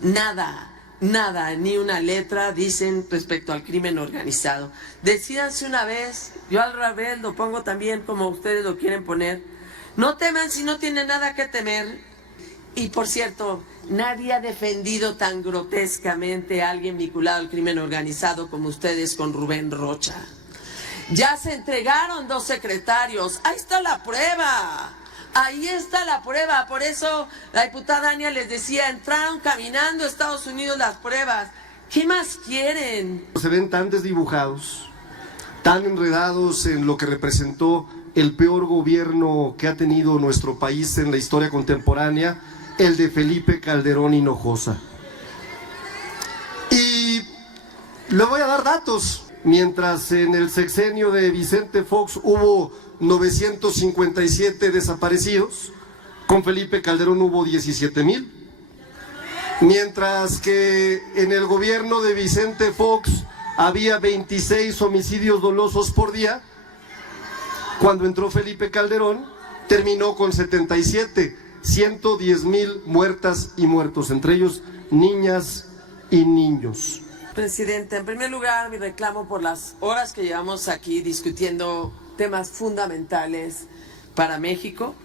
Nada, ni una letra dicen respecto al crimen organizado. Decídanse una vez, yo al revés lo pongo también como ustedes lo quieren poner. No teman si no tienen nada que temer. Y por cierto, nadie ha defendido tan grotescamente a alguien vinculado al crimen organizado como ustedes con Rubén Rocha. Ya se entregaron 2 secretarios, ahí está la prueba. Ahí está la prueba, por eso la diputada Ania les decía, entraron caminando a Estados Unidos las pruebas. ¿Qué más quieren? Se ven tan desdibujados, tan enredados en lo que representó el peor gobierno que ha tenido nuestro país en la historia contemporánea, el de Felipe Calderón Hinojosa. Y le voy a dar datos. Mientras en el sexenio de Vicente Fox hubo 957 desaparecidos, con Felipe Calderón hubo 17,000. Mientras que en el gobierno de Vicente Fox había 26 homicidios dolosos por día, cuando entró Felipe Calderón terminó con 77, 110,000 muertas y muertos, entre ellos niñas y niños. Presidente, en primer lugar, mi reclamo por las horas que llevamos aquí discutiendo temas fundamentales para México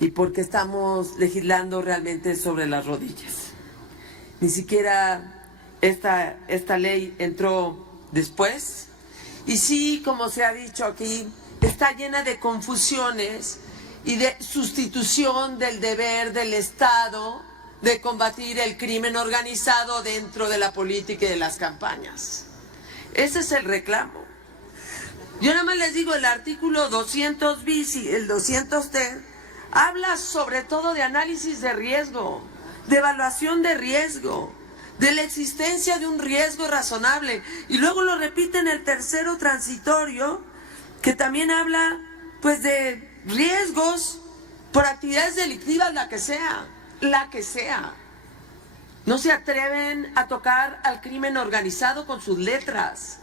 y porque estamos legislando realmente sobre las rodillas. Ni siquiera esta ley entró después y sí, como se ha dicho aquí, está llena de confusiones y de sustitución del deber del Estado de combatir el crimen organizado dentro de la política y de las campañas. Ese es el reclamo. Yo nada más les digo, el artículo 200 bis y el 200T habla sobre todo de análisis de riesgo, de evaluación de riesgo, de la existencia de un riesgo razonable. Y luego lo repite en el tercero transitorio, que también habla pues de riesgos por actividades delictivas, la que sea. No se atreven a tocar al crimen organizado con sus letras.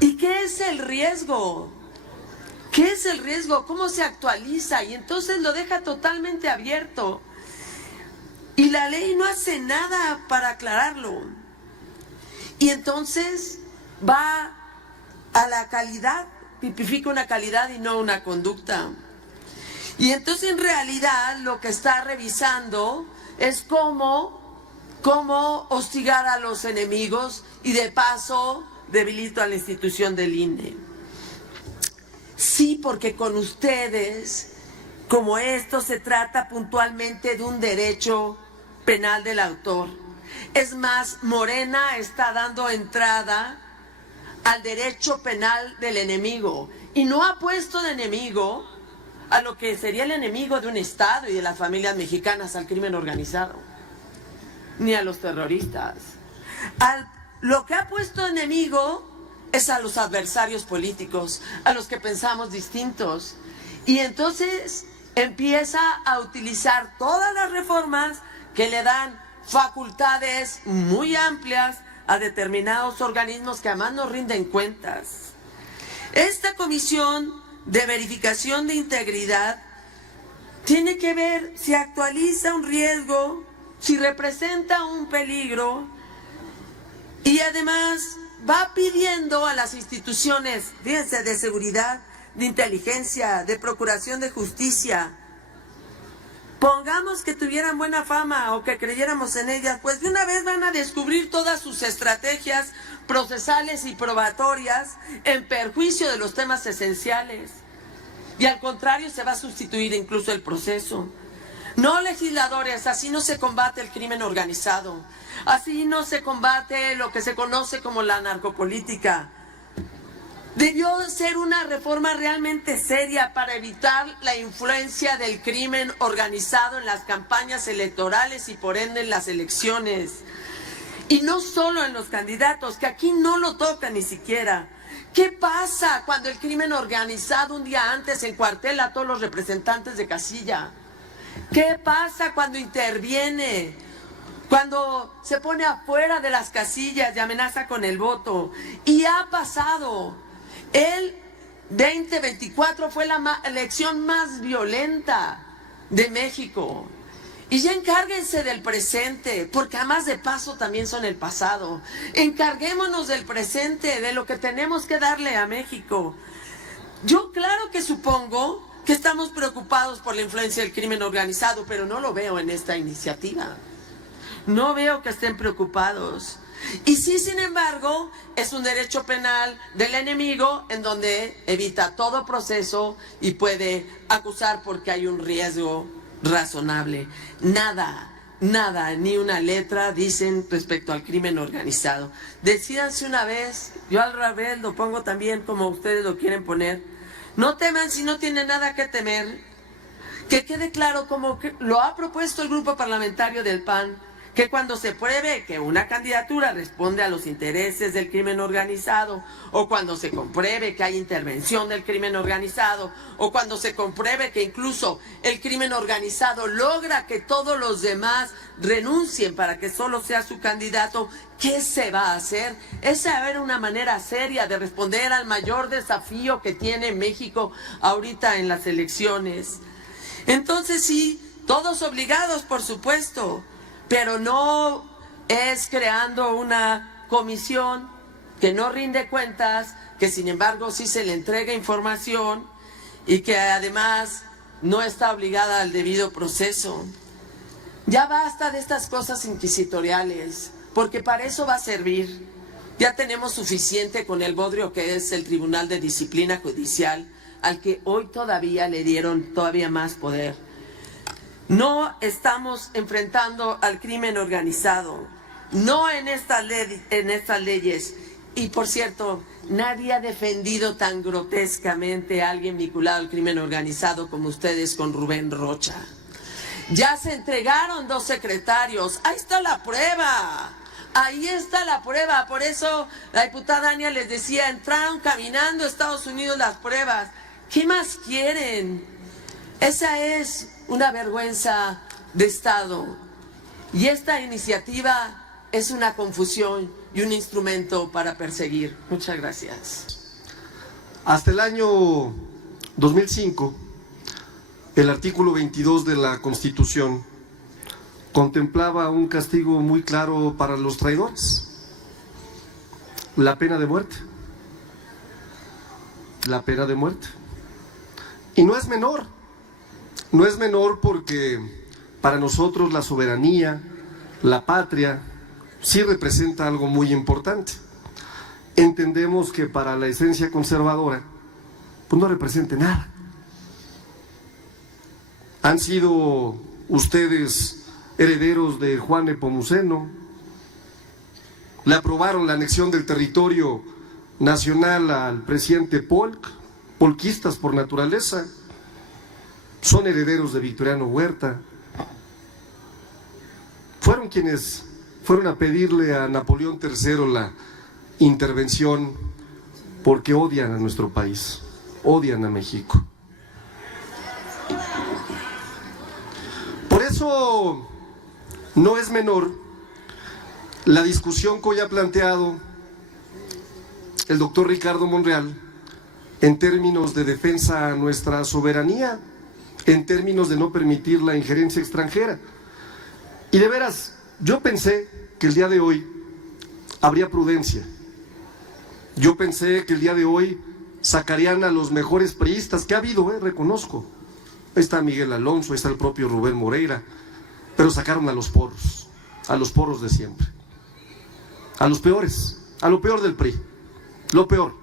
¿Y qué es el riesgo? ¿Qué es el riesgo? ¿Cómo se actualiza? Y entonces lo deja totalmente abierto. Y la ley no hace nada para aclararlo. Y entonces va a la calidad, tipifica una calidad y no una conducta. Y entonces en realidad lo que está revisando es cómo hostigar a los enemigos y de paso debilito a la institución del INE. Sí, porque con ustedes, como esto se trata puntualmente de un derecho penal del autor. Es más, Morena está dando entrada al derecho penal del enemigo y no ha puesto de enemigo a lo que sería el enemigo de un Estado y de las familias mexicanas, al crimen organizado, ni a los terroristas. Lo que ha puesto enemigo es a los adversarios políticos, a los que pensamos distintos. Y entonces empieza a utilizar todas las reformas que le dan facultades muy amplias a determinados organismos que además no rinden cuentas. Esta comisión de verificación de integridad tiene que ver si actualiza un riesgo, si representa un peligro y además va pidiendo a las instituciones, fíjense, de seguridad, de inteligencia, de procuración de justicia, pongamos que tuvieran buena fama o que creyéramos en ellas, pues de una vez van a descubrir todas sus estrategias procesales y probatorias en perjuicio de los temas esenciales. Y al contrario, se va a sustituir incluso el proceso. No, legisladores, así no se combate el crimen organizado. Así no se combate lo que se conoce como la narcopolítica. Debió ser una reforma realmente seria para evitar la influencia del crimen organizado en las campañas electorales y por ende en las elecciones. Y no solo en los candidatos, que aquí no lo tocan ni siquiera. ¿Qué pasa cuando el crimen organizado un día antes encuartela a todos los representantes de casilla? ¿Qué pasa cuando interviene? Cuando se pone afuera de las casillas y amenaza con el voto. Y ha pasado. El 2024 fue la elección más violenta de México. Y ya encárguense del presente, porque además de paso también son el pasado. Encarguémonos del presente, de lo que tenemos que darle a México. Yo claro que supongo que estamos preocupados por la influencia del crimen organizado, pero no lo veo en esta iniciativa. No veo que estén preocupados. Y sí, sin embargo, es un derecho penal del enemigo en donde evita todo proceso y puede acusar porque hay un riesgo razonable. Nada, ni una letra dicen respecto al crimen organizado. Decídanse una vez, yo al revés lo pongo también como ustedes lo quieren poner. No teman si no tienen nada que temer. Que quede claro, como que lo ha propuesto el grupo parlamentario del PAN, que cuando se pruebe que una candidatura responde a los intereses del crimen organizado, o cuando se compruebe que hay intervención del crimen organizado, o cuando se compruebe que incluso el crimen organizado logra que todos los demás renuncien para que solo sea su candidato, ¿qué se va a hacer? Es saber una manera seria de responder al mayor desafío que tiene México ahorita en las elecciones. Entonces sí, todos obligados, por supuesto, pero no es creando una comisión que no rinde cuentas, que sin embargo sí se le entrega información y que además no está obligada al debido proceso. Ya basta de estas cosas inquisitoriales, porque para eso va a servir. Ya tenemos suficiente con el bodrio que es el Tribunal de Disciplina Judicial, al que hoy todavía le dieron todavía más poder. No estamos enfrentando al crimen organizado, no en estas leyes. Y por cierto, nadie ha defendido tan grotescamente a alguien vinculado al crimen organizado como ustedes con Rubén Rocha. Ya se entregaron 2 secretarios, ahí está la prueba. Ahí está la prueba, por eso la diputada Ania les decía, entraron caminando a Estados Unidos las pruebas. ¿Qué más quieren? Esa es una vergüenza de Estado. Y esta iniciativa es una confusión y un instrumento para perseguir. Muchas gracias. Hasta el año 2005, el artículo 22 de la Constitución contemplaba un castigo muy claro para los traidores: la pena de muerte. La pena de muerte. Y no es menor. No es menor porque para nosotros la soberanía, la patria, sí representa algo muy importante. Entendemos que para la esencia conservadora, pues no representa nada. Han sido ustedes herederos de Juan Nepomuceno, le aprobaron la anexión del territorio nacional al presidente Polk, polquistas por naturaleza, son herederos de Victoriano Huerta, fueron quienes fueron a pedirle a Napoleón III la intervención porque odian a nuestro país, odian a México. Por eso no es menor la discusión que hoy ha planteado el doctor Ricardo Monreal en términos de defensa a nuestra soberanía, en términos de no permitir la injerencia extranjera. Y de veras, yo pensé que el día de hoy habría prudencia. Yo pensé que el día de hoy sacarían a los mejores priistas que ha habido, reconozco. Ahí está Miguel Alonso, ahí está el propio Rubén Moreira, pero sacaron a los porros de siempre, a los peores, a lo peor del PRI, lo peor,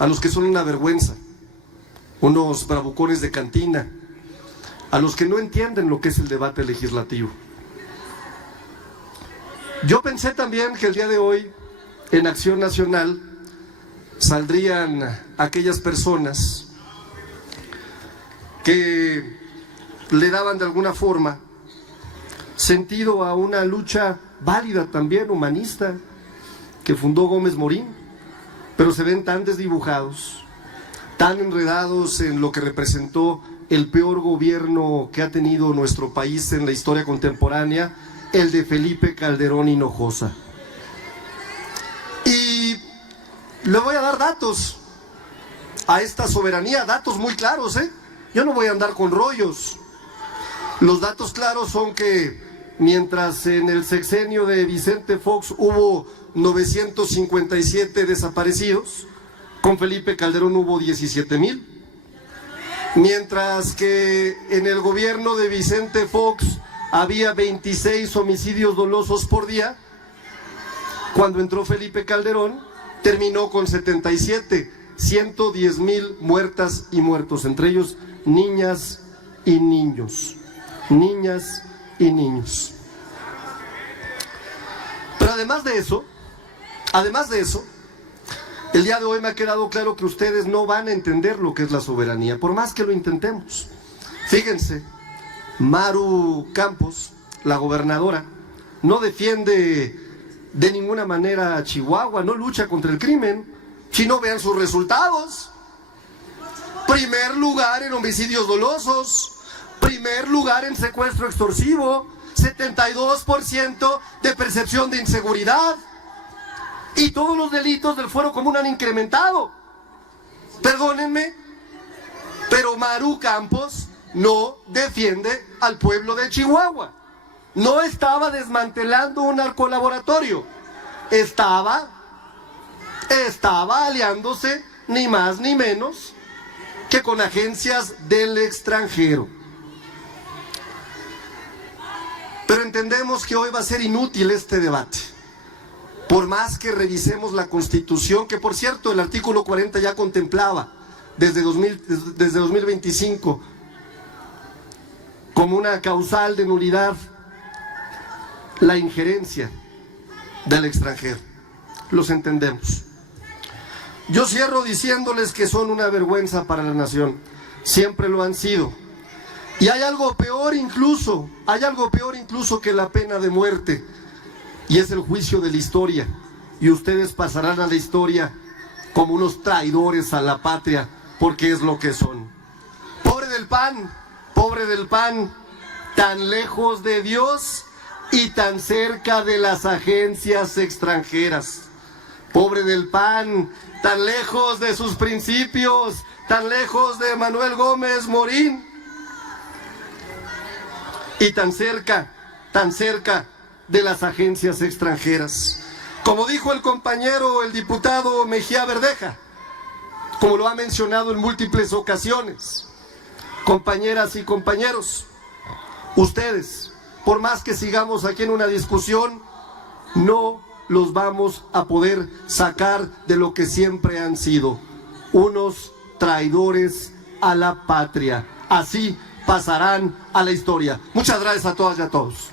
a los que son una vergüenza, unos bravucones de cantina, a los que no entienden lo que es el debate legislativo. Yo pensé también que el día de hoy, en Acción Nacional, saldrían aquellas personas que le daban de alguna forma sentido a una lucha válida también, humanista, que fundó Gómez Morín, pero se ven tan desdibujados, tan enredados en lo que representó el peor gobierno que ha tenido nuestro país en la historia contemporánea, el de Felipe Calderón Hinojosa. Y le voy a dar datos a esta soberanía, datos muy claros, Yo no voy a andar con rollos. Los datos claros son que mientras en el sexenio de Vicente Fox hubo 957 desaparecidos, con Felipe Calderón hubo 17,000. Mientras que en el gobierno de Vicente Fox había 26 homicidios dolosos por día, cuando entró Felipe Calderón terminó con 77, 110,000 muertas y muertos, entre ellos niñas y niños. Niñas y niños. Pero además de eso, el día de hoy me ha quedado claro que ustedes no van a entender lo que es la soberanía, por más que lo intentemos. Fíjense, Maru Campos, la gobernadora, no defiende de ninguna manera a Chihuahua, no lucha contra el crimen. Si no, vean sus resultados. Primer lugar en homicidios dolosos, primer lugar en secuestro extorsivo, 72% de percepción de inseguridad. Y todos los delitos del fuero común han incrementado. Perdónenme, pero Maru Campos no defiende al pueblo de Chihuahua. No estaba desmantelando un narcolaboratorio. Estaba aliándose ni más ni menos que con agencias del extranjero. Pero entendemos que hoy va a ser inútil este debate. Por más que revisemos la Constitución, que por cierto el artículo 40 ya contemplaba desde 2025 como una causal de nulidad la injerencia del extranjero. Los entendemos. Yo cierro diciéndoles que son una vergüenza para la nación. Siempre lo han sido. Y hay algo peor incluso que la pena de muerte. Y es el juicio de la historia. Y ustedes pasarán a la historia como unos traidores a la patria, porque es lo que son. Pobre del PAN, tan lejos de Dios y tan cerca de las agencias extranjeras. Pobre del PAN, tan lejos de sus principios, tan lejos de Manuel Gómez Morín y tan cerca de las agencias extranjeras. Como dijo el compañero, el diputado Mejía Verdeja, como lo ha mencionado en múltiples ocasiones, compañeras y compañeros, ustedes, por más que sigamos aquí en una discusión, no los vamos a poder sacar de lo que siempre han sido, unos traidores a la patria. Así pasarán a la historia. Muchas gracias a todas y a todos.